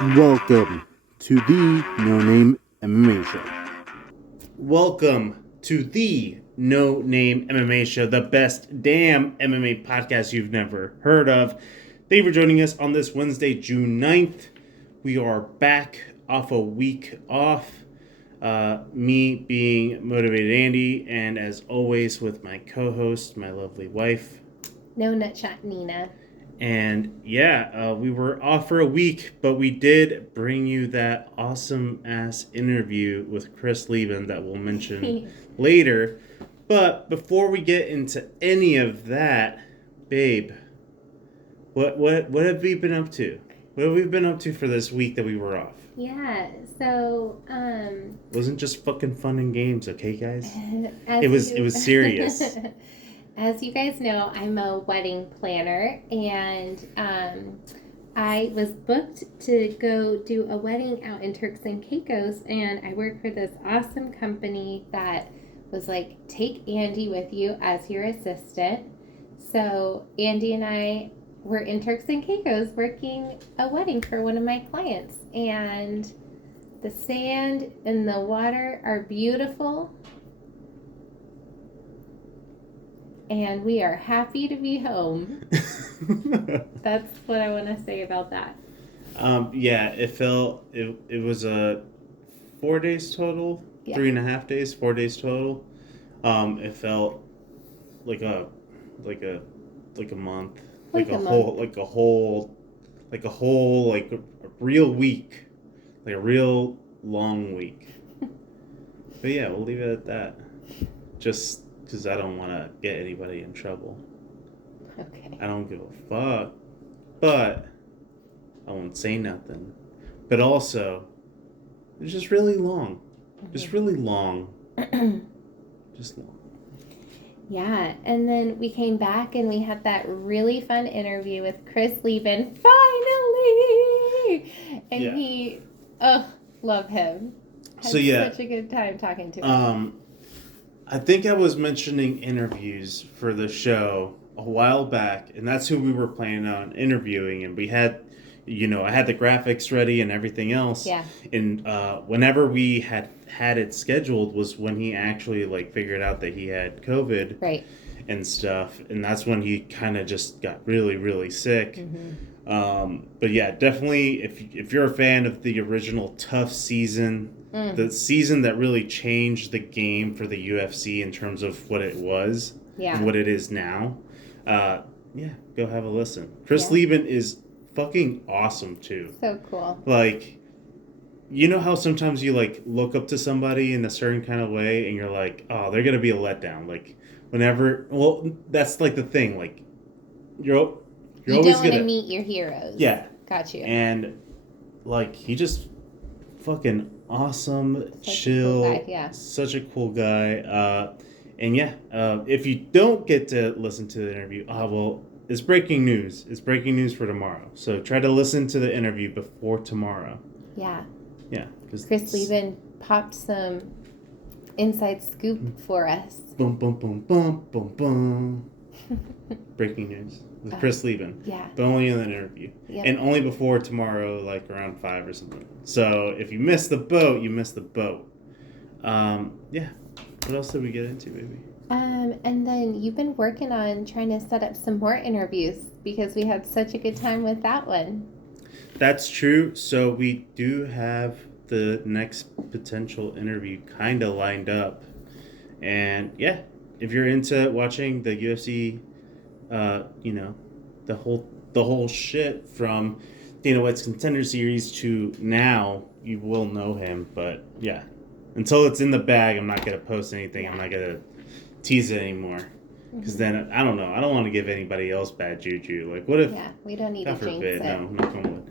Welcome to the No Name MMA Show. Welcome to the No Name MMA Show, the best damn MMA podcast you've never heard of. Thank you for joining us on this Wednesday, June 9th. We are back off a week off. Me being Motivated Andy, and as always with my co-host, my lovely wife. No Nutshot Nina. And we were off for a week, but we did bring you that awesome ass interview with Chris Leben that we'll mention later. But before we get into any of that, babe, what have we been up to? What have we been up to for this week that we were off? Yeah, so It wasn't just fucking fun and games, okay, guys? It was serious. As you guys know, I'm a wedding planner, and I was booked to go do a wedding out in Turks and Caicos, and I work for this awesome company that was like, take Andy with you as your assistant. So Andy and I were in Turks and Caicos working a wedding for one of my clients, and the sand and the water are beautiful. And we are happy to be home. That's what I want to say about that. It was 4 days total, 3.5 days, 4 days total. It felt like a month, like a real week, like a real long week. But yeah, we'll leave it at that. Just because I don't want to get anybody in trouble. Okay. I don't give a fuck. But I won't say nothing. But also, it's just really long. Mm-hmm. Just really long. Just long. Yeah, and then we came back and we had that really fun interview with Chris Leben. Finally! And love him. Had such a good time talking to him. I think I was mentioning interviews for the show a while back, and that's who we were planning on interviewing, and we had, I had the graphics ready and everything else. Yeah. And whenever we had it scheduled was when he actually figured out that he had COVID. Right. And stuff, and that's when he kind of just got really, really sick. Mm-hmm. But yeah, definitely, if you're a fan of the original Tough season, the season that really changed the game for the UFC in terms of what it was and what it is now, go have a listen. Chris Leben is fucking awesome too. So cool. You know how sometimes you look up to somebody in a certain kind of way and you're like, oh, they're gonna be a letdown. That's the thing. You're always don't want to meet your heroes. Yeah. Got you. And he just fucking awesome, such chill, a cool guy, such a cool guy. If you don't get to listen to the interview, it's breaking news. It's breaking news for tomorrow. So try to listen to the interview before tomorrow. Yeah. Yeah. Chris Leben popped some inside scoop for us. Boom, boom, boom, boom, boom, boom. Breaking news with Chris Leben. Yeah. But only in an interview. Yep. And only before tomorrow, around 5 or something. So if you miss the boat, you miss the boat. What else did we get into, baby? And then you've been working on trying to set up some more interviews because we had such a good time with that one. That's true. So we do have the next potential interview kind of lined up. And if you're into watching the UFC, the whole shit from Dana White's Contender Series to now, you will know him. But until it's in the bag, I'm not gonna post anything. I'm not gonna tease it anymore. Because then I don't know. I don't want to give anybody else bad juju. What if? Yeah, we don't need to jinx it. No, knock on wood.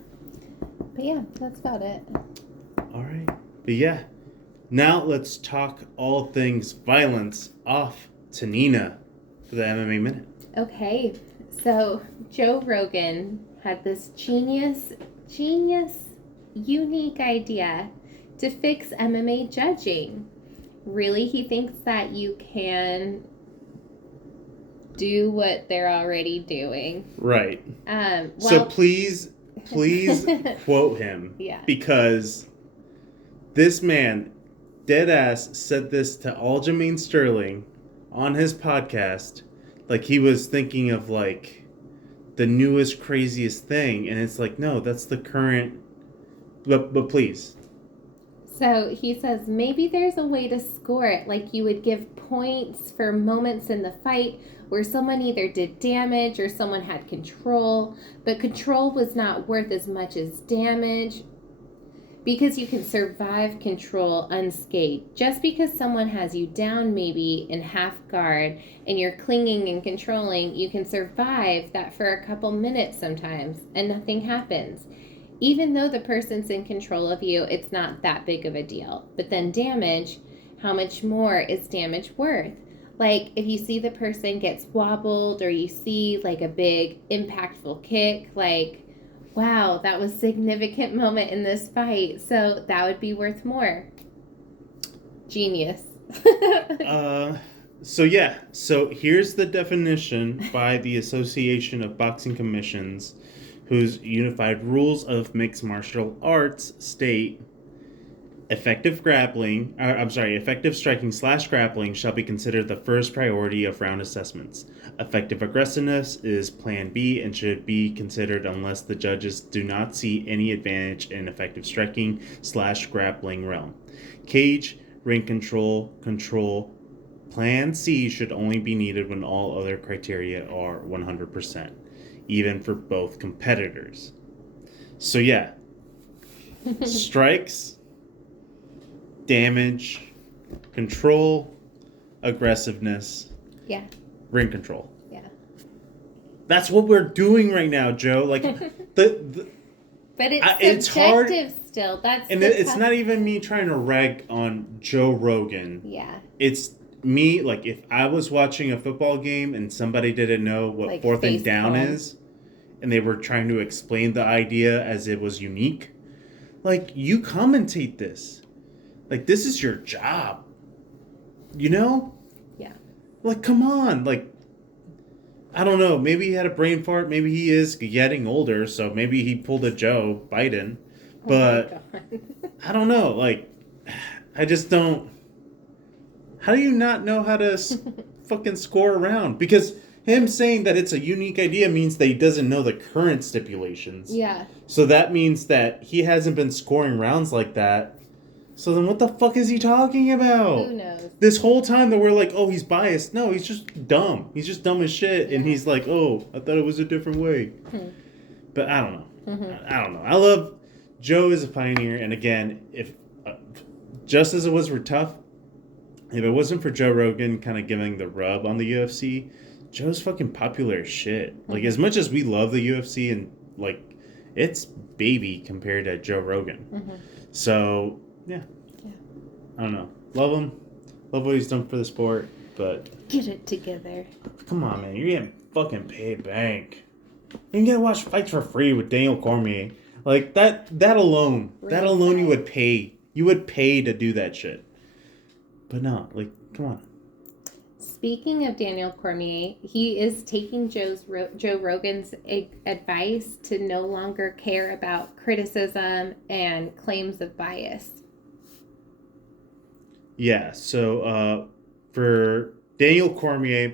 But yeah, that's about it. All right. But now let's talk all things violence. Off to Nina for the MMA Minute. Okay, so Joe Rogan had this genius, unique idea to fix MMA judging. Really, he thinks that you can do what they're already doing. Right. So please please quote him. Yeah. Because this man, deadass, said this to Aljamain Sterling on his podcast. Like he was thinking of like the newest, craziest thing. And it's like, no, that's the current. But please. So he says, maybe there's a way to score it, like you would give points for moments in the fight where someone either did damage or someone had control, but control was not worth as much as damage because you can survive control unscathed. Just because someone has you down maybe in half guard and you're clinging and controlling, you can survive that for a couple minutes sometimes and nothing happens. Even though the person's in control of you, it's not that big of a deal. But then damage, how much more is damage worth? Like, if you see the person gets wobbled or you see, like, a big impactful kick, like, wow, that was a significant moment in this fight. So that would be worth more. Genius. So here's the definition by the Association of Boxing Commissions, whose unified rules of mixed martial arts state effective striking / grappling shall be considered the first priority of round assessments. Effective aggressiveness is plan B and should be considered unless the judges do not see any advantage in effective striking / grappling realm. Cage, ring control, plan C should only be needed when all other criteria are 100%. Even for both competitors. So yeah, strikes, damage, control, aggressiveness, ring control. Yeah. That's what we're doing right now, Joe. Like but it's subjective still. It's not even me trying to rag on Joe Rogan. Yeah. It's me, like, if I was watching a football game and somebody didn't know what like fourth and down is, and they were trying to explain the idea as it was unique, like, you commentate this. Like, this is your job. You know? Yeah. Like, come on. Like, I don't know. Maybe he had a brain fart. Maybe he is getting older, so maybe he pulled a Joe Biden. But, I don't know. Like, I just don't... How do you not know how to fucking score a round? Because him saying that it's a unique idea means that he doesn't know the current stipulations. Yeah. So that means that he hasn't been scoring rounds like that. So then what the fuck is he talking about? Who knows? This whole time that we're like, oh, he's biased. No, he's just dumb. He's just dumb as shit. Yeah. And he's like, oh, I thought it was a different way. But I don't know. I don't know. I love... Joe is a pioneer. And again, if just as it was for Tough, if it wasn't for Joe Rogan kind of giving the rub on the UFC, Joe's fucking popular as shit. Like, as much as we love the UFC and, like, it's baby compared to Joe Rogan. So, yeah. I don't know. Love him. Love what he's done for the sport, but... Get it together. Come on, man. You're getting fucking paid bank. You can get to watch fights for free with Daniel Cormier. Like, that alone. Really? That alone you would pay. You would pay to do that shit. But no, like, come on. Speaking of Daniel Cormier, he is taking Joe Rogan's advice to no longer care about criticism and claims of bias. Yeah, so for Daniel Cormier,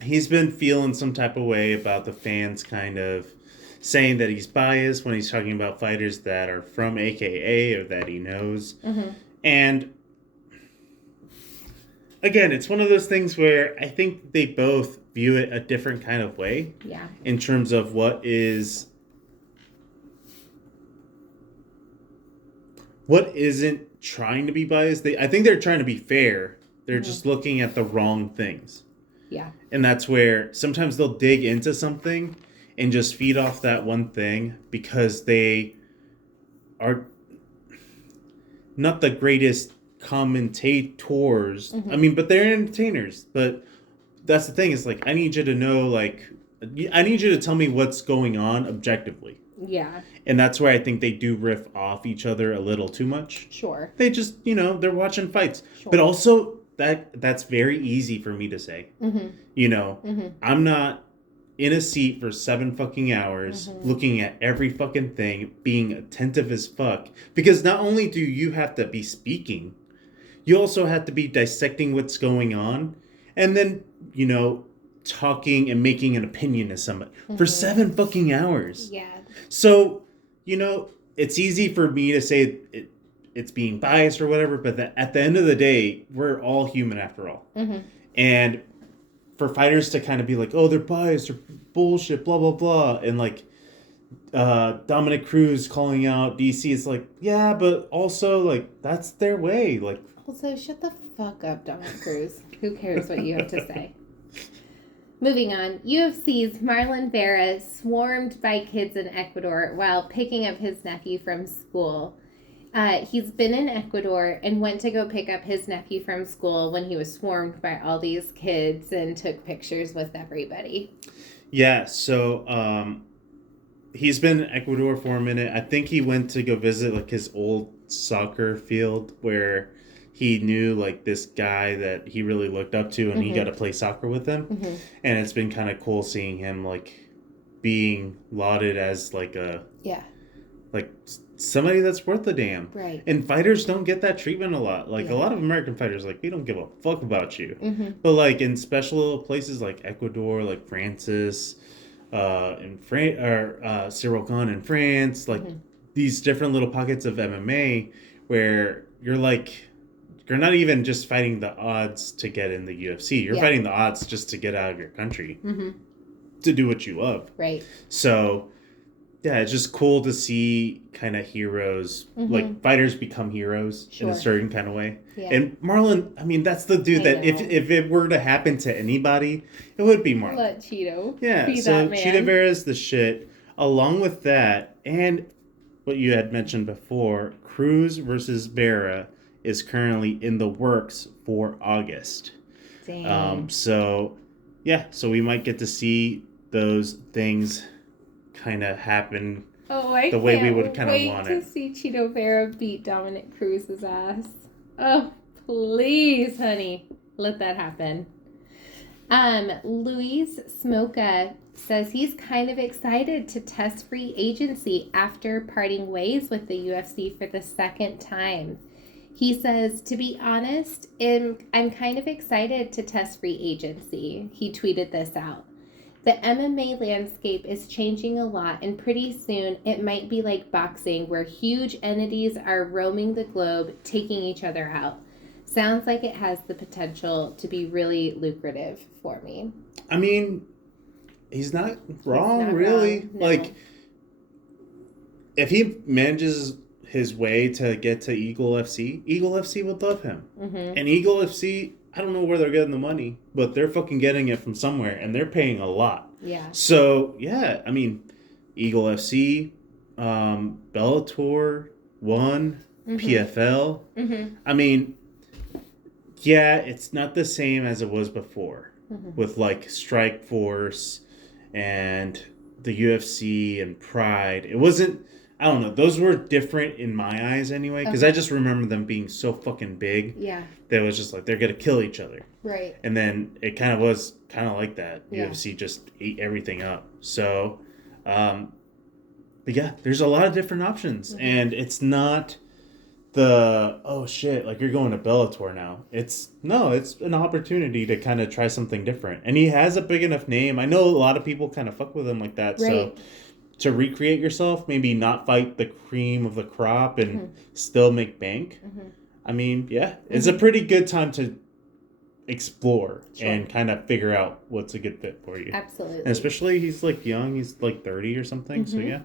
he's been feeling some type of way about the fans kind of saying that he's biased when he's talking about fighters that are from AKA or that he knows. And... again, it's one of those things where I think they both view it a different kind of way. Yeah. In terms of what isn't trying to be biased. I think they're trying to be fair. They're just looking at the wrong things. Yeah. And that's where sometimes they'll dig into something and just feed off that one thing because they are not the greatest commentators. I mean, but they're entertainers. But that's the thing, is like, I need you to know, like, I need you to tell me what's going on objectively. Yeah. And that's where I think they do riff off each other a little too much. Sure. They just, they're watching fights. Sure. But also that's very easy for me to say. I'm not in a seat for 7 fucking hours, looking at every fucking thing, being attentive as fuck. Because not only do you have to be speaking, you also have to be dissecting what's going on, and then, you know, talking and making an opinion of somebody for 7 fucking hours. Yeah. So, you know, it's easy for me to say it's being biased or whatever, but at the end of the day, we're all human after all. And for fighters to kind of be like, oh, they're biased or bullshit, blah, blah, blah. And like Dominic Cruz calling out DC, it's like, yeah, but also like that's their way. Like, also, shut the fuck up, Dominic Cruz. Who cares what you have to say? Moving on, UFC's Marlon Vera swarmed by kids in Ecuador while picking up his nephew from school. He's been in Ecuador and went to go pick up his nephew from school when he was swarmed by all these kids and took pictures with everybody. Yeah, so he's been in Ecuador for a minute. I think he went to go visit like his old soccer field where he knew like this guy that he really looked up to, and he got to play soccer with him. And it's been kind of cool seeing him like being lauded as like like somebody that's worth a damn. Right. And fighters don't get that treatment a lot. Like a lot of American fighters, like, we don't give a fuck about you. But like in special places like Ecuador, like Francis, Cyril Gane in France, like these different little pockets of MMA where you're like, you're not even just fighting the odds to get in the UFC. You're fighting the odds just to get out of your country to do what you love. Right. So, yeah, it's just cool to see kind of heroes, like fighters become heroes in a certain kind of way. Yeah. And Marlon, I mean, that's the dude that if it were to happen to anybody, it would be Marlon. Let Cheeto. Yeah, be so that man. Cheeto Vera's the shit. Along with that, and what you had mentioned before, Cruz versus Vera is currently in the works for August. Dang. So we might get to see those things kind of happen the way we would kind of want it. To see Cheeto Vera beat Dominic Cruz's ass. Oh, please, honey, let that happen. Luis Smoka says he's kind of excited to test free agency after parting ways with the UFC for the second time. He says, to be honest, I'm kind of excited to test free agency. He tweeted this out. The MMA landscape is changing a lot, and pretty soon it might be like boxing, where huge entities are roaming the globe, taking each other out. Sounds like it has the potential to be really lucrative for me. I mean, he's not wrong, really. Wrong. No. Like, if he manages his way to get to Eagle FC would love him. And Eagle FC, I don't know where they're getting the money, but they're fucking getting it from somewhere, and they're paying a lot. Yeah. So, yeah, I mean, Eagle FC, Bellator, One, PFL. I mean, yeah, it's not the same as it was before with, like, Strikeforce and the UFC and Pride. It wasn't... I don't know. Those were different in my eyes anyway, because I just remember them being so fucking big. Yeah. That it was just like, they're going to kill each other. Right. And then it kind of was kind of like that. Yeah. UFC just ate everything up. So, but yeah, there's a lot of different options. And it's not the, oh shit, like you're going to Bellator now. It's an opportunity to kind of try something different. And he has a big enough name. I know a lot of people kind of fuck with him like that. Right. So to recreate yourself, maybe not fight the cream of the crop and still make bank. I mean, yeah, it's a pretty good time to explore and kind of figure out what's a good fit for you. Absolutely. And especially he's like young, he's like 30 or something, so yeah.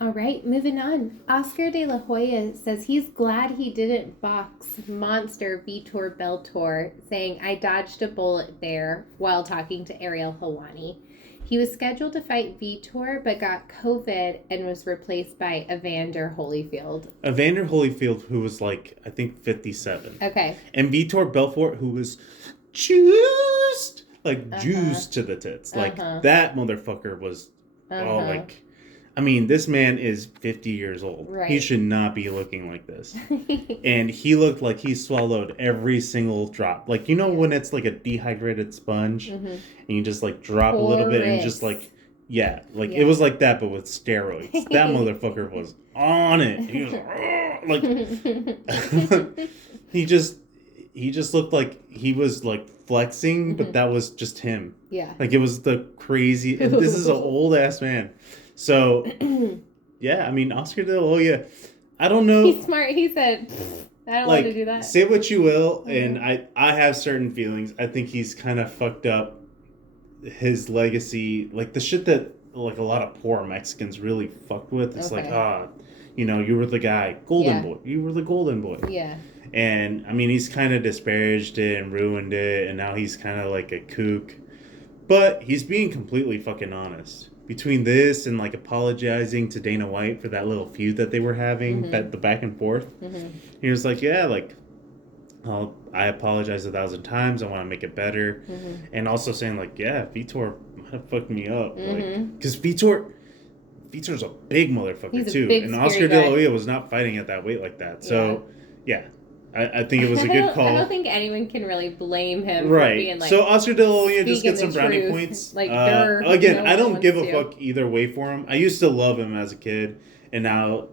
All right, moving on. Oscar De La Hoya says he's glad he didn't box monster Vitor Belfort, saying, I dodged a bullet there while talking to Ariel Helwani. He was scheduled to fight Vitor, but got COVID and was replaced by Evander Holyfield. Evander Holyfield, who was like, I think 57. Okay. And Vitor Belfort, who was juiced to the tits. Like, that motherfucker was, like, I mean, this man is 50 years old. Right. He should not be looking like this. And he looked like he swallowed every single drop. Like, you know when it's like a dehydrated sponge and you just like drop a little bit and just like, it was like that, but with steroids. That motherfucker was on it. He was like, he just looked like he was like flexing, but that was just him. Yeah. Like it was the crazy, and this is an old ass man. So, yeah, I mean, Oscar De La Hoya, I don't know. He's smart. He said, I don't want to do that. Say what you will, and I have certain feelings. I think he's kind of fucked up his legacy. Like, the shit that, like, a lot of poor Mexicans really fucked with. It's like, you were the guy. Golden boy. You were the golden boy. Yeah. And, I mean, he's kind of disparaged it and ruined it, and now he's kind of like a kook. But he's being completely fucking honest. Between this and like apologizing to Dana White for that little feud that they were having, the back and forth, he was like, I apologize 1,000 times. I want to make it better. And also saying like, Vitor might have fucked me up. Because Vitor's a big motherfucker too. And Oscar De La Hoya was not fighting at that weight like that. So, I think it was a good call. I don't think anyone can really blame him for being like... So Oscar De La Hoya just gets some brownie points. Like, again, I don't give a fuck either way for him. I used to love him as a kid, and now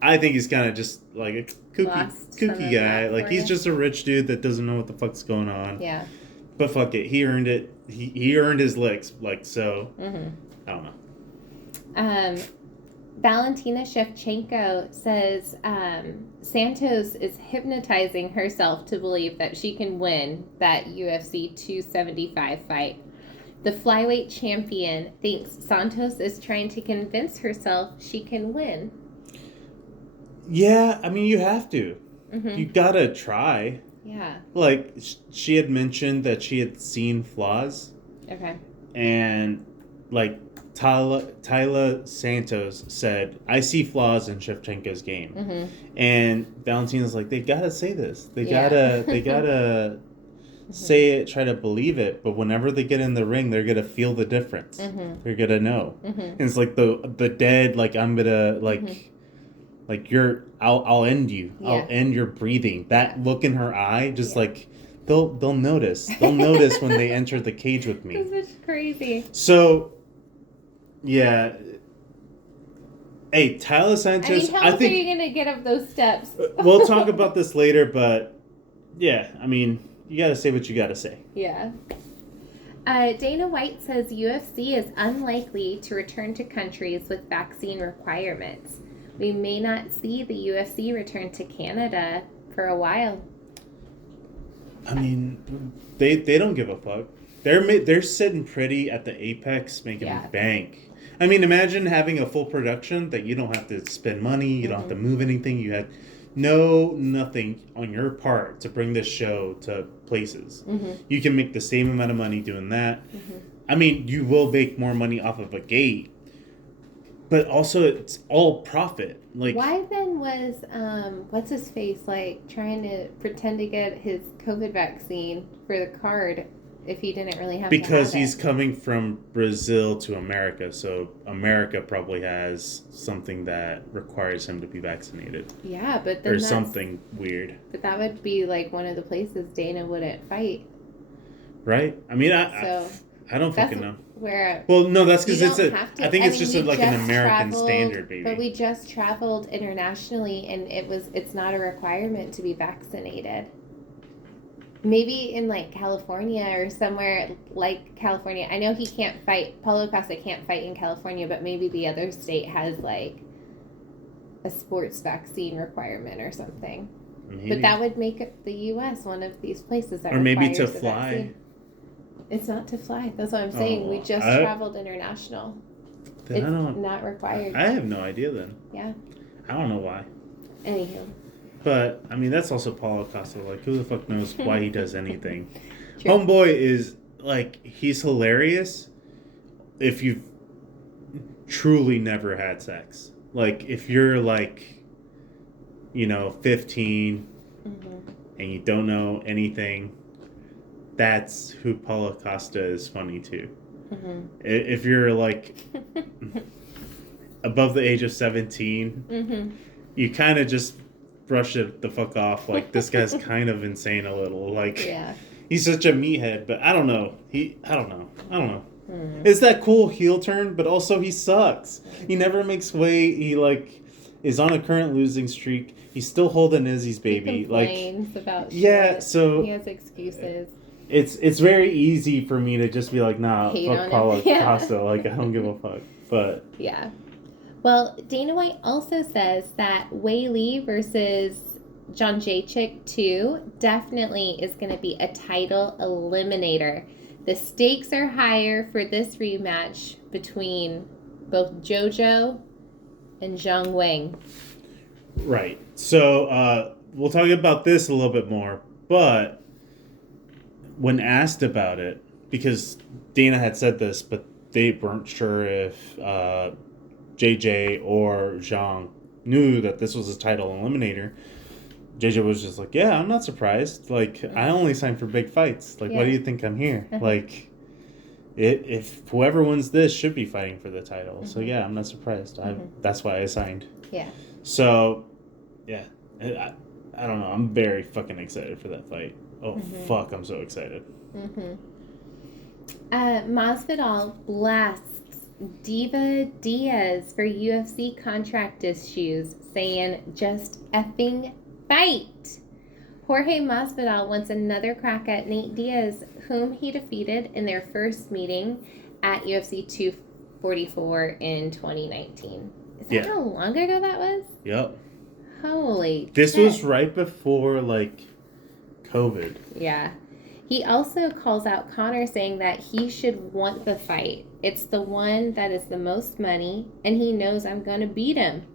I think he's kind of just like a kooky guy. Like, he's just a rich dude that doesn't know what the fuck's going on. Yeah. But fuck it. He earned it. He earned his licks. Like, so, I don't know. Valentina Shevchenko says Santos is hypnotizing herself to believe that she can win that UFC 275 fight. The flyweight champion thinks Santos is trying to convince herself she can win. Yeah, I mean, you have to. You gotta try. Yeah. Like, she had mentioned that she had seen flaws. Okay. And, like, Tyla Santos said, I see flaws in Shevchenko's game. And Valentina's like, they gotta say this. They gotta say it, try to believe it. But whenever they get in the ring, they're gonna feel the difference. They're gonna know. And it's like the dead, like, I'm gonna, like, like, I'll end you. I'll end your breathing. That look in her eye, just like, they'll notice. They'll notice when they enter the cage with me. This is crazy. So... yeah. Hey, Tyler Santos. How else are you gonna get up those steps? We'll talk about this later, but yeah, I mean, you gotta say what you gotta say. Yeah. Dana White says UFC is unlikely to return to countries with vaccine requirements. We may not see the UFC return to Canada for a while. I mean, they don't give a fuck. They're sitting pretty at the apex, making bank. I mean, imagine having a full production that you don't have to spend money, you don't have to move anything, you had nothing on your part to bring this show to places. You can make the same amount of money doing that. I mean, you will make more money off of a gate, but also it's all profit. Like, why then was what's his face like trying to pretend to get his COVID vaccine for the card if he didn't really have because to have he's it? coming from Brazil to America, so America probably has something that requires him to be vaccinated. Yeah, but then or something weird. But that would be like one of the places Dana wouldn't fight. Right? I mean, I don't fucking know. Well, no, that's because I think it's just like an American standard, baby. But we just traveled internationally, and it's not a requirement to be vaccinated. Maybe in like California or somewhere like California. I know he can't fight. Paulo Costa can't fight in California, but maybe the other state has like a sports vaccine requirement or something. Maybe. But that would make the U.S. one of these places that requires maybe to a fly. vaccine. It's not to fly. That's what I'm saying. We just traveled international. It's not required. I have no idea then. Yeah. I don't know why. Anywho. But, I mean, that's also Paulo Costa. Like, who the fuck knows why he does anything? True. Homeboy is, like, he's hilarious if you've truly never had sex. Like, if you're, like, 15 and you don't know anything, that's who Paulo Costa is funny to. If you're, like... above the age of 17, you kind of just brush it the fuck off. Like, this guy's kind of insane a little. Like, he's such a meathead, but I don't know. I don't know. It's that cool heel turn, but also he sucks. He never makes weight. He, like, is on a current losing streak. He's still holding Izzy's baby. He complains about shit. So he has excuses. It's very easy for me to just be like, nah, fuck Paulo Costa. Like, I don't give a fuck. But yeah. Well, Dana White also says that Wei Li versus John Jacek 2 definitely is going to be a title eliminator. The stakes are higher for this rematch between both Jojo and Zhang Wang. Right. So we'll talk about this a little bit more. But when asked about it, because Dana had said this, but they weren't sure if JJ or Zhang knew that this was a title eliminator. JJ was just like, yeah, I'm not surprised. Like, I only signed for big fights. Like, why do you think I'm here? Like, if whoever wins this should be fighting for the title. So, yeah, I'm not surprised. That's why I signed. Yeah. So, yeah. I don't know. I'm very fucking excited for that fight. Oh, fuck. I'm so excited. Masvidal blasts Diva Diaz for UFC contract issues, saying just effing fight. Jorge Masvidal wants another crack at Nate Diaz, whom he defeated in their first meeting at UFC 244 in 2019. Is that how long ago that was? Yep. Holy This shit. was right before, like, COVID. Yeah. He also calls out Conor, saying that he should want the fight. It's the one that is the most money, and he knows I'm going to beat him.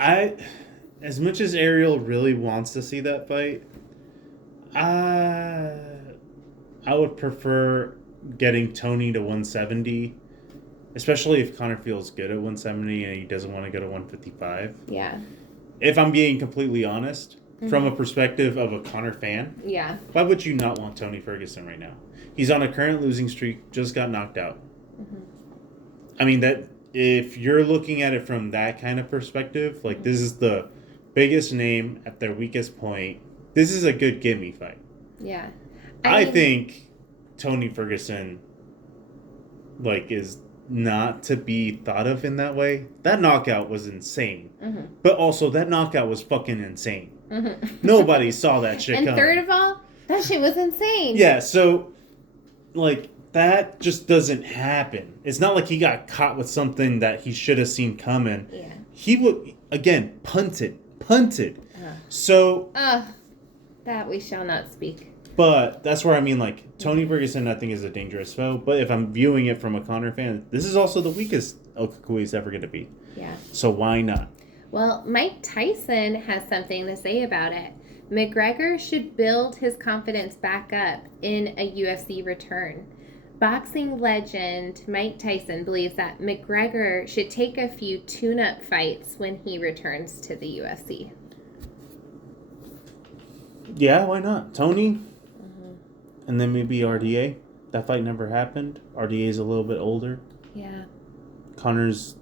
As much as Ariel really wants to see that fight, I would prefer getting Tony to 170, especially if Conor feels good at 170 and he doesn't want to go to 155. Yeah. If I'm being completely honest, from a perspective of a Conor fan, why would you not want Tony Ferguson right now? He's on a current losing streak, just got knocked out. I mean, that if you're looking at it from that kind of perspective, like, this is the biggest name at their weakest point. This is a good gimme fight. Yeah. I think Tony Ferguson, like, is not to be thought of in that way. That knockout was insane. But also, that knockout was fucking insane. Nobody saw that shit and coming. third of all, that shit was insane. Yeah, so, like, that just doesn't happen. It's not like he got caught with something that he should have seen coming. Yeah. He would, again, punted. So... that we shall not speak. But that's where I mean, like, Tony Ferguson, I think, is a dangerous foe. But if I'm viewing it from a Conor fan, this is also the weakest El Cucuy is ever going to be. Yeah. So why not? Well, Mike Tyson has something to say about it. McGregor should build his confidence back up in a UFC return. Boxing legend Mike Tyson believes that McGregor should take a few tune-up fights when he returns to the UFC. Yeah, why not? Tony, and then maybe RDA. That fight never happened. RDA's a little bit older. Yeah. Connor's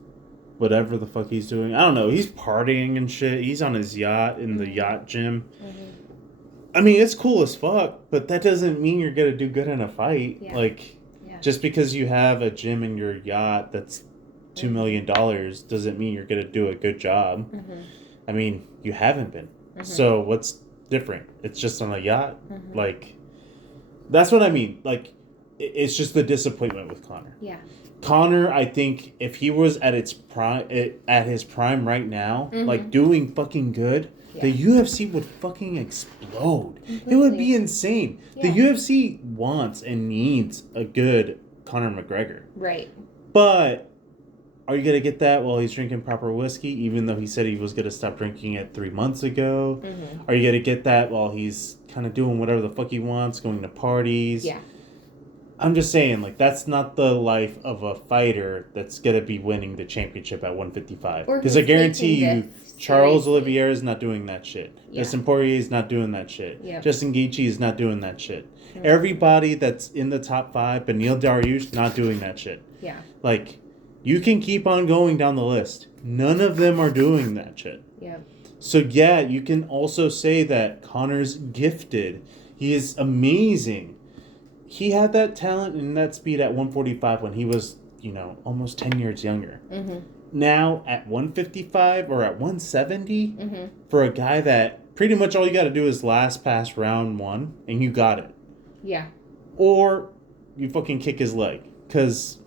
whatever the fuck he's doing. I don't know. He's partying and shit. He's on his yacht in the yacht gym. I mean, it's cool as fuck, but that doesn't mean you're going to do good in a fight. Yeah. Like, just because you have a gym in your yacht that's $2 million doesn't mean you're going to do a good job. I mean, you haven't been. So what's different? It's just on a yacht. Like, that's what I mean. Like, it's just the disappointment with Conor. Yeah. Conor, I think, if he was at his prime right now, like, doing fucking good, the UFC would fucking explode. Completely. It would be insane. The UFC wants and needs a good Conor McGregor. Right. But are you going to get that while he's drinking proper whiskey, even though he said he was going to stop drinking it 3 months ago? Are you going to get that while he's kind of doing whatever the fuck he wants, going to parties? Yeah. I'm just saying, like, that's not the life of a fighter that's going to be winning the championship at 155. Because I guarantee you, Charles Oliveira is not doing that shit. Dustin Poirier is not doing that shit. Justin Gaethje is not doing that shit. Everybody that's in the top 5, Beneil Dariush, not doing that shit. Yeah. Like, You can keep on going down the list. None of them are doing that shit. Yep. So, yeah, you can also say that Conor's gifted. He is amazing. He had that talent and that speed at 145 when he was, almost 10 years younger. Mm-hmm. Now, at 155 or at 170, for a guy that pretty much all you got to do is last past round 1, and you got it. Yeah. Or you fucking kick his leg. Because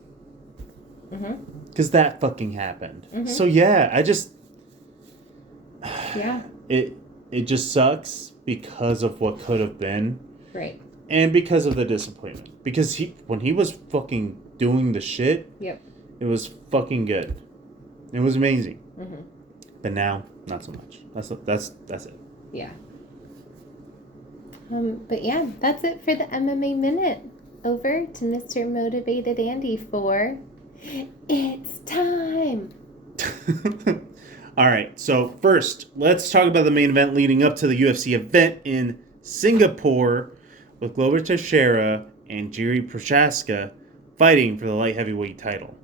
that fucking happened. Mm-hmm. So, yeah, I just... Yeah. It just sucks because of what could have been. Right. And because of the disappointment. Because when he was fucking doing the shit, yep, it was fucking good. It was amazing. Mm-hmm. But now, not so much. That's it. Yeah. But yeah, that's it for the MMA Minute. Over to Mr. Motivated Andy for It's Time. All right, so first, let's talk about the main event leading up to the UFC event in Singapore with Glover Teixeira and Jiri Prochazka fighting for the light heavyweight title.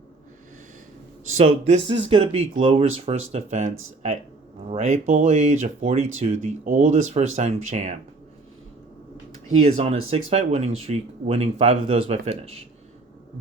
So this is going to be Glover's first defense at ripe old age of 42, the oldest first-time champ. He is on a 6-fight winning streak, winning 5 of those by finish.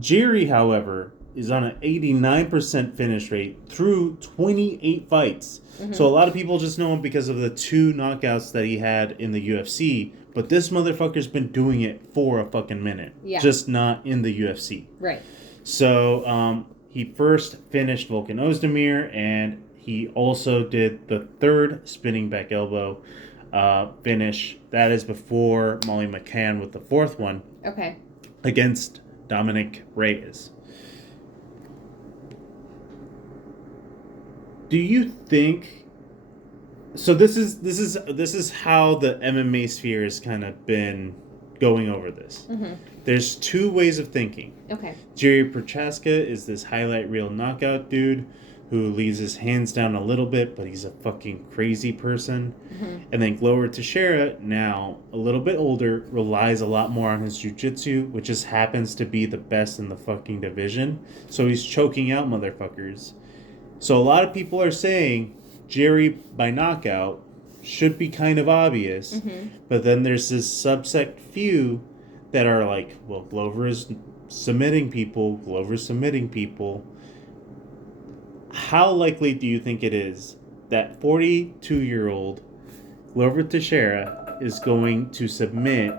Jiri, however, is on an 89% finish rate through 28 fights. Mm-hmm. So a lot of people just know him because of the 2 knockouts that he had in the UFC. But this motherfucker's been doing it for a fucking minute. Yeah. Just not in the UFC. Right. So he first finished Volkan Ozdemir, and he also did the 3rd spinning back elbow finish. That is before Molly McCann with the 4th one. Okay. Against Dominic Reyes. Do you think? So this is how the MMA sphere has kind of been going over this. Mm-hmm. There's 2 ways of thinking. Okay. Jiri Prochazka is this highlight reel knockout dude who leaves his hands down a little bit, but he's a fucking crazy person. Mm-hmm. And then Glover Teixeira, now a little bit older, relies a lot more on his jiu-jitsu, which just happens to be the best in the fucking division. So he's choking out motherfuckers. So a lot of people are saying Jiri by knockout should be kind of obvious, but then there's this subsect few that are like, well, Glover's submitting people. How likely do you think it is that 42-year-old Glover Teixeira is going to submit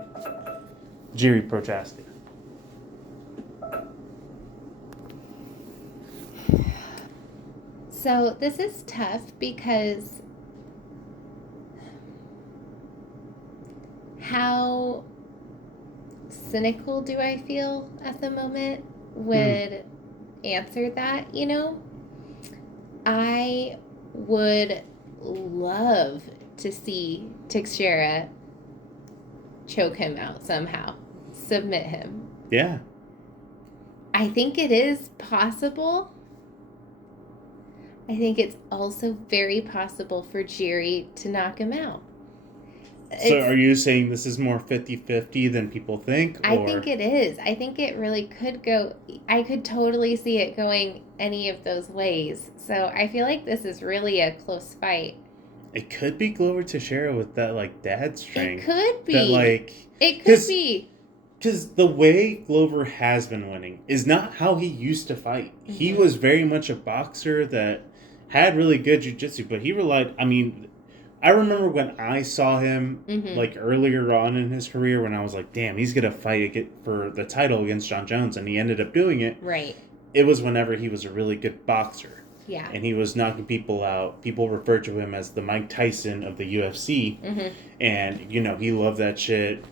Jiri Prochazka? So this is tough because how cynical do I feel at the moment would answer that, I would love to see Teixeira choke him out somehow, submit him. Yeah. I think it is possible. I think it's also very possible for Jiri to knock him out. So are you saying this is more 50-50 than people think? Or? I think it is. I think it really could go... I could totally see it going any of those ways. So I feel like this is really a close fight. It could be Glover Teixeira with that, dad strength. It could be. That, it could be. Because the way Glover has been winning is not how he used to fight. Mm-hmm. He was very much a boxer that had really good jiu-jitsu, but he relied... I remember when I saw him, earlier on in his career, when I was like, damn, he's going to fight for the title against Jon Jones, and he ended up doing it. Right. It was whenever he was a really good boxer. Yeah. And he was knocking people out. People referred to him as the Mike Tyson of the UFC. Mm-hmm. And, he loved that shit.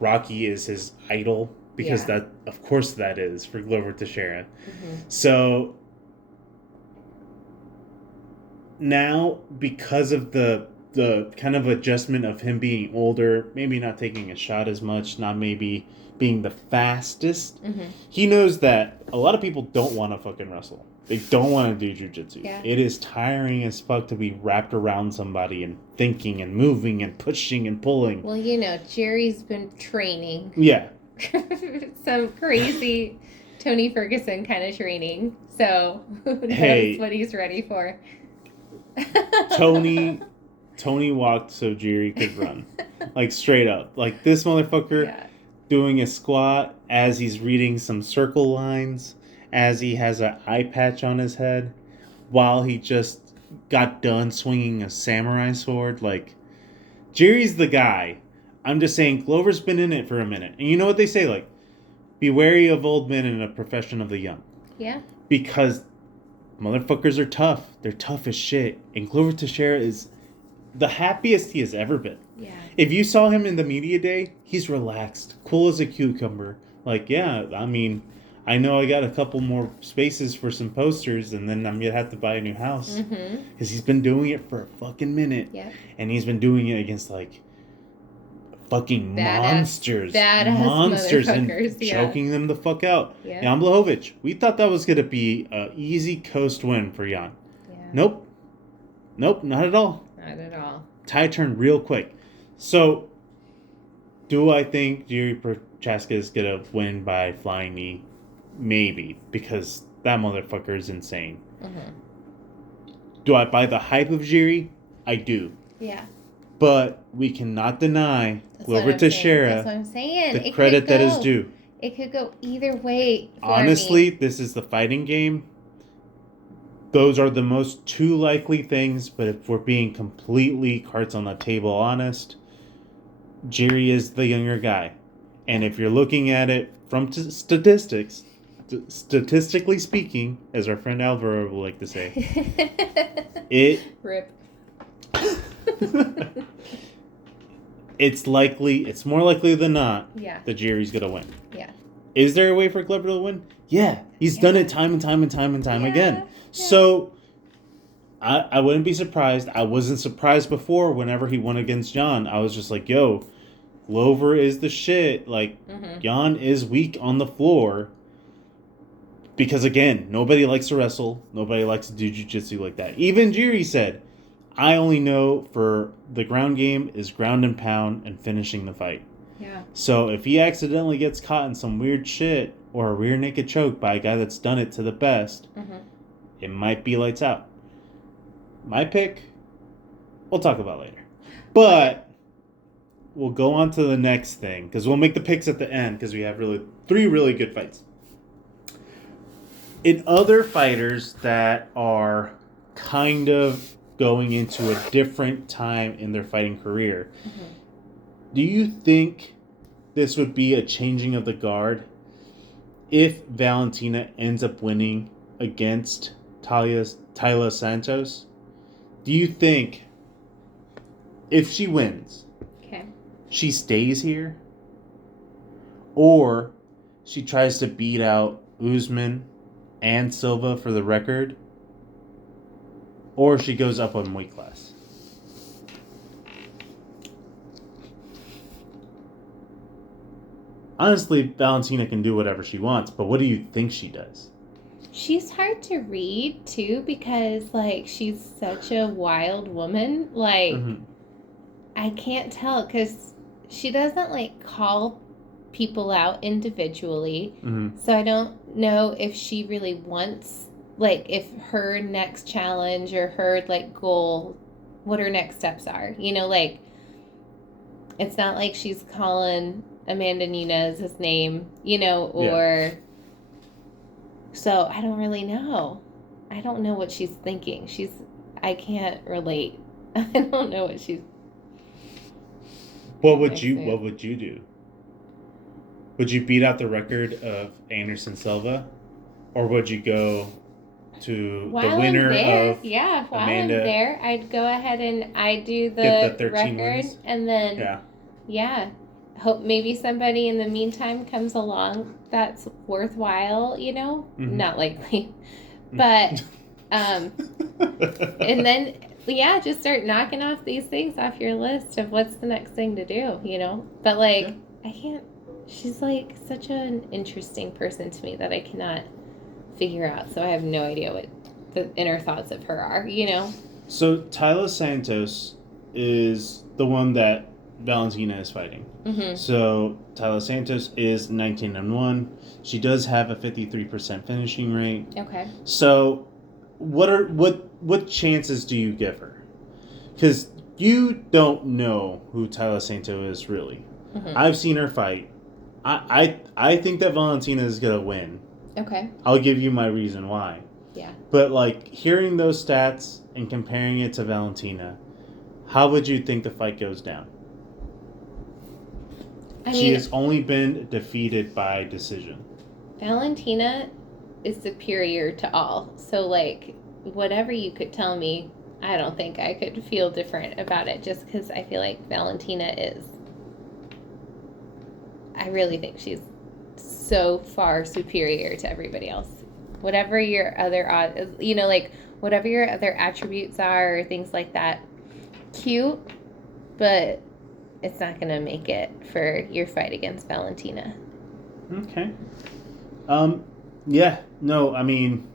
Rocky is his idol, because that, of course that is, for Glover Teixeira. Mm-hmm. So... now, because of the kind of adjustment of him being older, maybe not taking a shot as much, not maybe being the fastest, he knows that a lot of people don't want to fucking wrestle. They don't want to do jiu-jitsu. Yeah. It is tiring as fuck to be wrapped around somebody and thinking and moving and pushing and pulling. Well, Jiri's been training. Yeah. Some crazy Tony Ferguson kind of training. So who knows what he's ready for. Tony walked so Jiri could run. Like, straight up. Like, this motherfucker doing a squat as he's reading some circle lines, as he has an eye patch on his head, while he just got done swinging a samurai sword. Like, Jiri's the guy. I'm just saying, Glover's been in it for a minute. And you know what they say, like, be wary of old men in a profession of the young. Yeah. Because motherfuckers are tough. They're tough as shit. And Glover Teixeira is the happiest he has ever been. Yeah. If you saw him in the media day, he's relaxed, cool as a cucumber. Like, yeah, I mean, I know I got a couple more spaces for some posters, and then I'm going to have to buy a new house. Because he's been doing it for a fucking minute. Yeah. And he's been doing it against, like, fucking monsters and choking them the fuck out. Yeah. Jan Blachowicz, we thought that was going to be an easy coast win for Jan. Yeah. Nope, not at all. Not at all. Tide turned real quick. So, do I think Jiri Prochazka is going to win by flying knee? Maybe, because that motherfucker is insane. Do I buy the hype of Jiri? I do. Yeah. But we cannot deny Glover Teixeira That's what I'm saying. the credit that is due. It could go either way. Honestly, this is the fighting game. Those are the most two likely things, but if we're being completely cards on the table honest, Jiri is the younger guy. And if you're looking at it from statistically speaking, as our friend Alvaro would like to say, Rip. It's more likely than not that Jiri's going to win. Yeah. Is there a way for Glover to win? Yeah. He's done it time and time again. Yeah. So, I wouldn't be surprised. I wasn't surprised before whenever he won against Jan. I was just like, yo, Glover is the shit. Like, Jan is weak on the floor. Because, again, nobody likes to wrestle. Nobody likes to do jiu-jitsu like that. Even Jiri said, I only know for the ground game is ground and pound and finishing the fight. Yeah. So if he accidentally gets caught in some weird shit or a rear naked choke by a guy that's done it to the best, it might be lights out. My pick, we'll talk about later. But we'll go on to the next thing because we'll make the picks at the end because we have three really good fights. In other fighters that are kind of going into a different time in their fighting career, do you think this would be a changing of the guard if Valentina ends up winning against Taila Santos? Do you think if she wins, she stays here? Or she tries to beat out Usman and Silva for the record? Or she goes up one weight class? Honestly, Valentina can do whatever she wants, but what do you think she does? She's hard to read, too, because, like, she's such a wild woman. Like, I can't tell, because she doesn't, like, call people out individually. So I don't know if she really wants, like, if her next challenge or her, like, goal, what her next steps are. You know, like, it's not like she's calling Amanda Nunes' name, you know, or... Yeah. So I don't really know. I don't know what she's thinking. I can't relate. I don't know what she's... What would you do? Would you beat out the record of Anderson Silva? Or would you go to the winner of While Amanda, I'm there, I'd go ahead and I'd do the 13 record wins? And then hope maybe somebody in the meantime comes along that's worthwhile, you know? Not likely. But and then just start knocking off these things off your list of what's the next thing to do, you know? But like I can't, she's like such an interesting person to me that I cannot figure out. So I have no idea what the inner thoughts of her are, you know? So Taila Santos is the one that Valentina is fighting. Mm-hmm. So Taila Santos is 19-1. She does have a 53% finishing rate. Okay. So what chances do you give her? Because you don't know who Taila Santos is really. Mm-hmm. I've seen her fight. I think that Valentina is gonna win. Okay. I'll give you my reason why. Yeah. But like hearing those stats and comparing it to Valentina, how would you think the fight goes down? She has only been defeated by decision. Valentina is superior to all. So, like, whatever you could tell me, I don't think I could feel different about it just because I feel like Valentina is. I really think she's so far superior to everybody else. Whatever your other, whatever your other attributes are or things like that, cute, but it's not going to make it for your fight against Valentina. Okay. Yeah. No, I mean,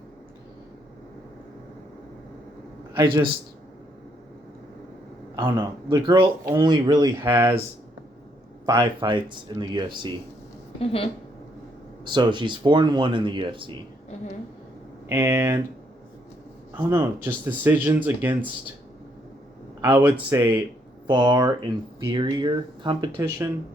I don't know. The girl only really has 5 fights in the UFC. Mm-hmm. So she's 4-1 in the UFC. Mm-hmm. And I don't know, just decisions against, I would say, far inferior competition.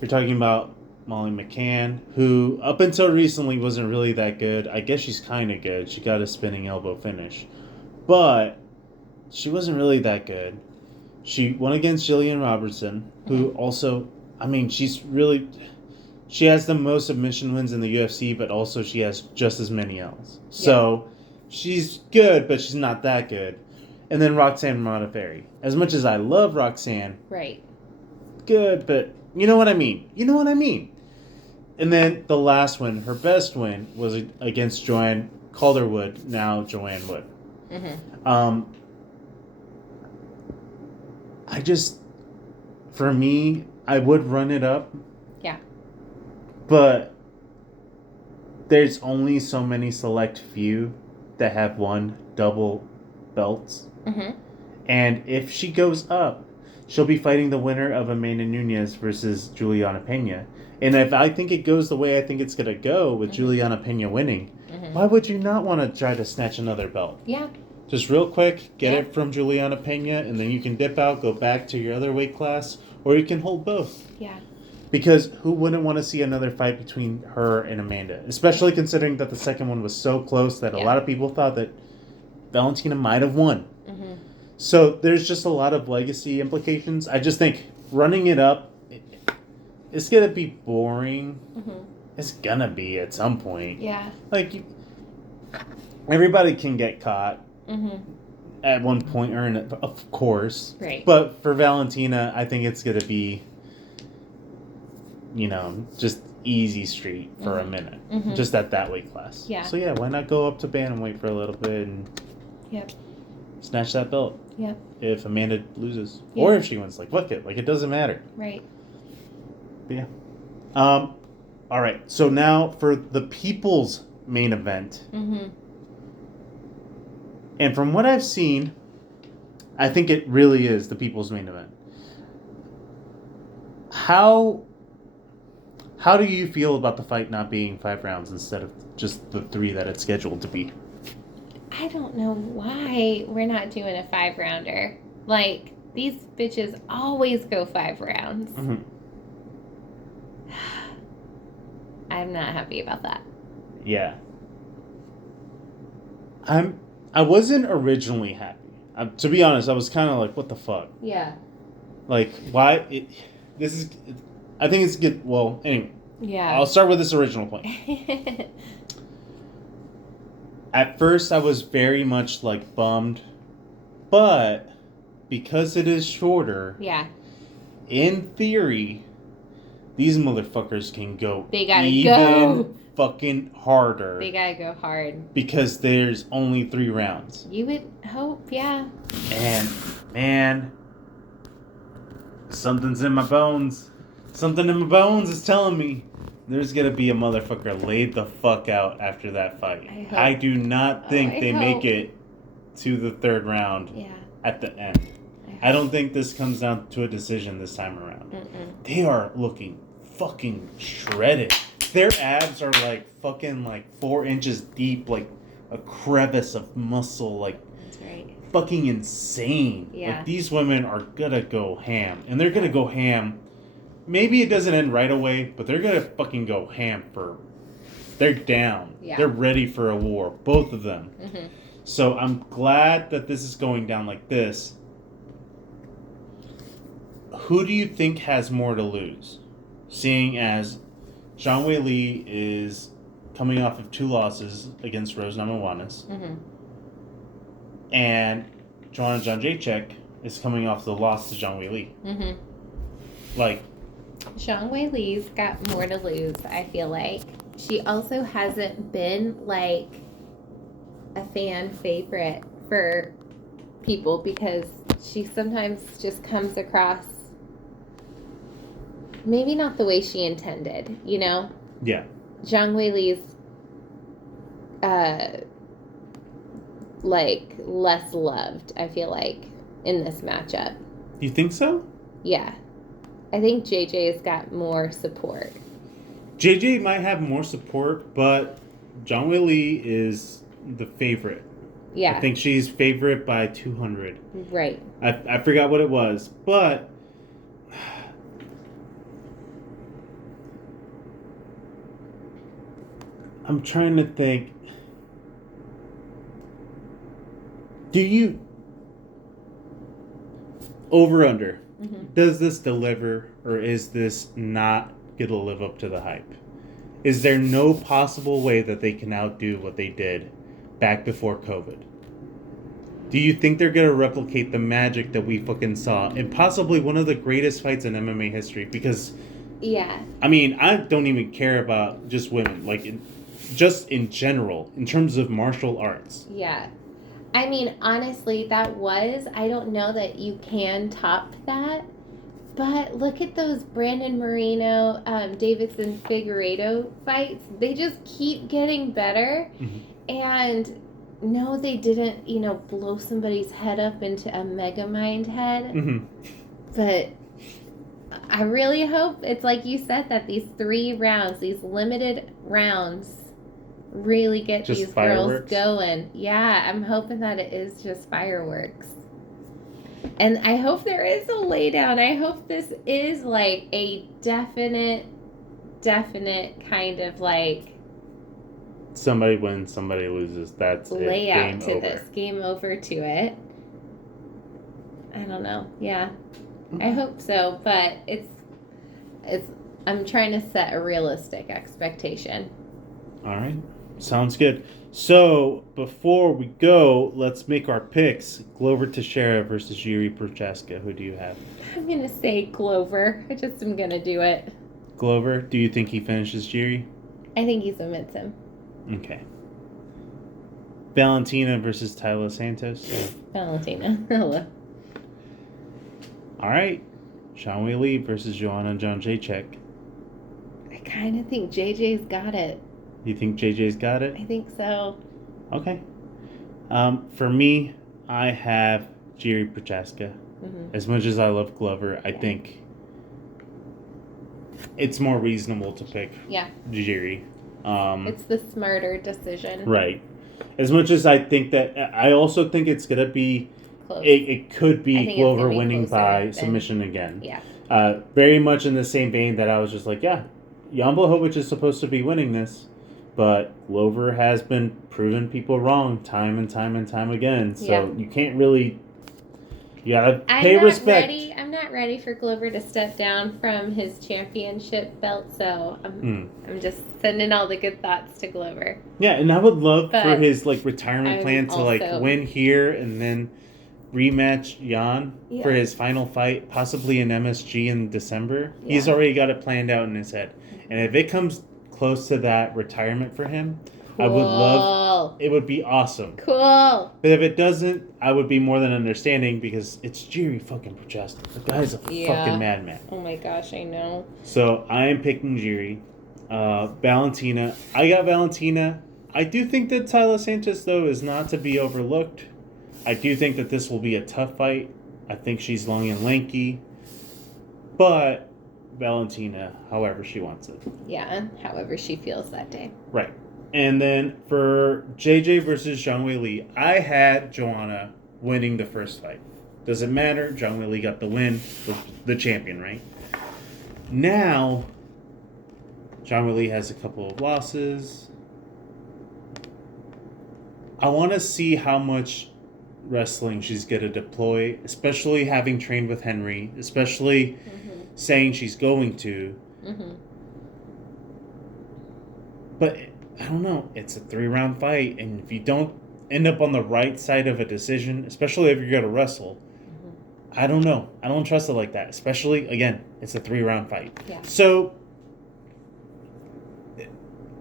You're talking about Molly McCann, who up until recently wasn't really that good. I guess she's kind of good. She got a spinning elbow finish. But she wasn't really that good. She won against Jillian Robertson, who also, I mean, she has the most submission wins in the UFC, but also she has just as many else. So she's good, but she's not that good. And then Roxanne Modafferi. As much as I love Roxanne, right, good, but you know what I mean. You know what I mean. And then the last win, her best win, was against Joanne Calderwood, now Joanne Wood. Mm-hmm. For me, I would run it up. Yeah. But there's only so many select few that have won double belts. Mm-hmm. And if she goes up, she'll be fighting the winner of Amanda Nunes versus Juliana Pena. And if I think it goes the way I think it's going to go with Juliana Pena winning, why would you not want to try to snatch another belt? Yeah. Just real quick, get it from Juliana Pena, and then you can dip out, go back to your other weight class, or you can hold both. Yeah. Because who wouldn't want to see another fight between her and Amanda? Especially considering that the second one was so close that a lot of people thought that Valentina might have won. Mm-hmm. So there's just a lot of legacy implications. I just think running it up, it's going to be boring. Mm-hmm. It's going to be at some point. Yeah. Like, everybody can get caught at one point or another, of course. Right. But for Valentina, I think it's going to be, just easy street for a minute. Mm-hmm. Just at that weight class. Yeah. So yeah, why not go up to bantamweight for a little bit and snatch that belt? Yep. If Amanda loses. Yeah. Or if she wins. Like, fuck it. Like, it doesn't matter. Right. But yeah. All right. So now for the people's main event. Mm-hmm. And from what I've seen, I think it really is the people's main event. How do you feel about the fight not being 5 rounds instead of just the 3 that it's scheduled to be? I don't know why we're not doing a 5-rounder. Like, these bitches always go 5 rounds. Mm-hmm. I'm not happy about that. Yeah. I wasn't originally happy. To be honest, I was kind of like, what the fuck? Yeah. Like, why? I think it's good. Well, anyway. Yeah. I'll start with this original point. At first, I was very much, like, bummed. But, because it is shorter... Yeah. In theory, these motherfuckers can go they gotta even go. fucking harder. They gotta go hard. Because there's only 3 rounds. You would hope, yeah. And, man... Something's in my bones. Something in my bones is telling me there's gonna be a motherfucker laid the fuck out after that fight. I do not think they make it to the 3rd round at the end. I I don't think this comes down to a decision this time around. They are looking fucking shredded. Their abs are like fucking like 4 inches deep, like a crevice of muscle, like that's right. Fucking insane. Yeah. Like these women are gonna go ham, and they're gonna go ham. Maybe it doesn't end right away, but they're gonna fucking go ham for. They're down. Yeah. They're ready for a war, both of them. Mm-hmm. So I'm glad that this is going down like this. Who do you think has more to lose? Seeing as Zhang Weili is coming off of 2 losses against Rose Namajunas. Mm-hmm. And Joanna Jędrzejczyk is coming off the loss to Zhang Weili. Mm-hmm. Like, Zhang Weili's got more to lose, I feel like. She also hasn't been, like, a fan favorite for people because she sometimes just comes across maybe not the way she intended, you know? Yeah. Zhang Weili's, like, less loved, I feel like, in this matchup. You think so? Yeah. I think JJ's got more support. JJ might have more support, but Zhang Weili is the favorite. Yeah. I think she's favorite by 200. Right. I forgot what it was, but I'm trying to think. Do you over under? Mm-hmm. Does this deliver, or is this not going to live up to the hype? Is there no possible way that they can outdo what they did back before COVID? Do you think they're going to replicate the magic that we fucking saw in possibly one of the greatest fights in MMA history? Because, yeah, I mean, I don't even care about just women, like, just in general, in terms of martial arts. yeah. I mean, honestly, I don't know that you can top that, but look at those Brandon Moreno, Davidson Figueiredo fights. They just keep getting better. Mm-hmm. And no, they didn't, blow somebody's head up into a Megamind head. Mm-hmm. But I really hope it's like you said, that these 3 rounds, these limited rounds, really get just these fireworks? girls going. Yeah, I'm hoping that it is just fireworks. And I hope there is a laydown. I hope this is like a definite kind of like Somebody wins, somebody loses. That's it. layout Game to over. this. Game over to it. I don't know. Yeah. I hope so, but it's I'm trying to set a realistic expectation. All right. Sounds good. So, before we go, let's make our picks. Glover Teixeira versus Jiri Prochazka. Who do you have? I'm going to say Glover. I just am going to do it. Glover, do you think he finishes Jiri? I think he submits him. Okay. Valentina versus Tyler Santos. Valentina. Hello. All right. Zhang Weili versus Joanna Jędrzejczyk. I kind of think JJ's got it. You think JJ's got it? I think so. Okay. For me, I have Jiri Prochazka. Mm-hmm. As much as I love Glover, I think it's more reasonable to pick Jiri. It's the smarter decision. Right. As much as I think that, I also think it's going to be, Close. it could be Glover be winning by than, submission again. Yeah. Very much in the same vein that I was just like, yeah, Jan Blachowicz is supposed to be winning this. But Glover has been proving people wrong time and time again. So you can't really... You gotta pay respect. I'm not ready for Glover to step down from his championship belt, so I'm just sending all the good thoughts to Glover. Yeah, and I would love for his retirement plan to also win here and then rematch Jan for his final fight, possibly in MSG in December. Yeah. He's already got it planned out in his head. And if it comes close to that retirement for him, I would love... It would be awesome. Cool. But if it doesn't, I would be more than understanding because it's Jiri fucking Prochazka. The guy's a fucking madman. Oh my gosh, I know. So I am picking Jiri. Valentina. I got Valentina. I do think that Tyler Sanchez, though, is not to be overlooked. I do think that this will be a tough fight. I think she's long and lanky. But Valentina, however she wants it. Yeah, however she feels that day. Right. And then for JJ versus Zhang Weili, I had Joanna winning the first fight. Doesn't matter. Zhang Weili got the win. The champion, right? Now, Zhang Weili has a couple of losses. I want to see how much wrestling she's going to deploy, especially having trained with Henry, especially saying she's going to. But I don't know. It's a 3-round fight, and if you don't end up on the right side of a decision, especially if you're going to wrestle, I don't know. I don't trust it like that. Especially, again, it's a 3-round fight. Yeah. So,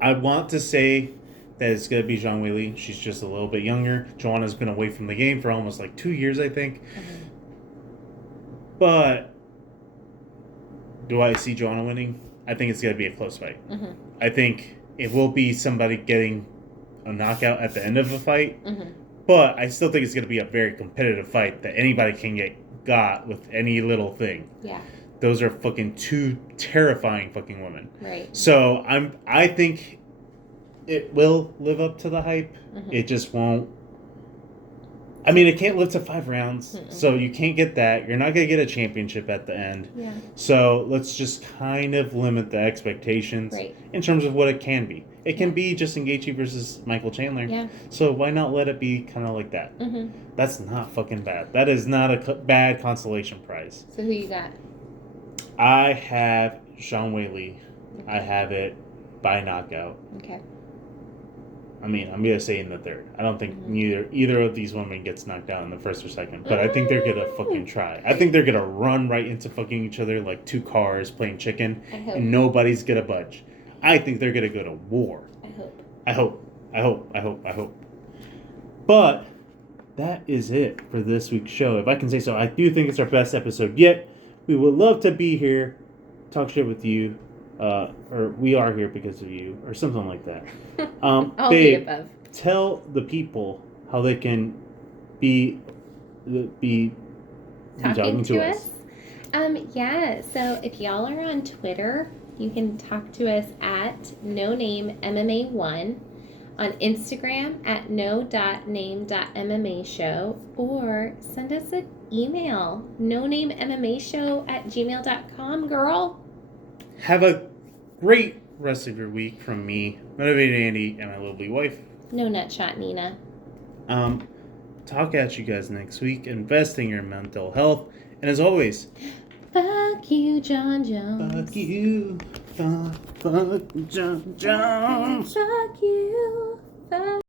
I want to say that it's going to be Zhang Weili. She's just a little bit younger. Joanna's been away from the game for almost 2 years, I think. But do I see Joanna winning? I think it's going to be a close fight. I think it will be somebody getting a knockout at the end of a fight. But I still think it's going to be a very competitive fight that anybody can got with any little thing. Yeah. Those are fucking 2 terrifying fucking women. Right. So I think it will live up to the hype. It just won't. I mean, it can't live to 5 rounds, so you can't get that. You're not going to get a championship at the end. Yeah. So let's just kind of limit the expectations in terms of what it can be. It can be Justin Gaethje versus Michael Chandler. Yeah. So why not let it be kind of like that? That's not fucking bad. That is not a bad consolation prize. So who you got? I have Zhang Weili. I have it by knockout. Okay. I mean, I'm going to say in the third. I don't think either of these women gets knocked out in the first or second. But I think they're going to fucking try. I think they're going to run right into fucking each other like 2 cars playing chicken. And nobody's going to budge. I think they're going to go to war. I hope. But that is it for this week's show. If I can say so, I do think it's our best episode yet. We would love to be here, talk shit with you. Or we are here because of you, or something like that. All babe, the above. Tell the people how they can be talking to us. Yeah. So if y'all are on Twitter, you can talk to us at NoNameMMA1, on Instagram at no.name.mma show, or send us an email, nonamemmashow@gmail.com, girl. Have a great rest of your week from me, Motivated Andy, and my lovely wife. No Nutshot Nina. Talk at you guys next week. Invest in your mental health. And as always, fuck you, John Jones. Fuck you. Fuck John Jones. Fuck you. Fuck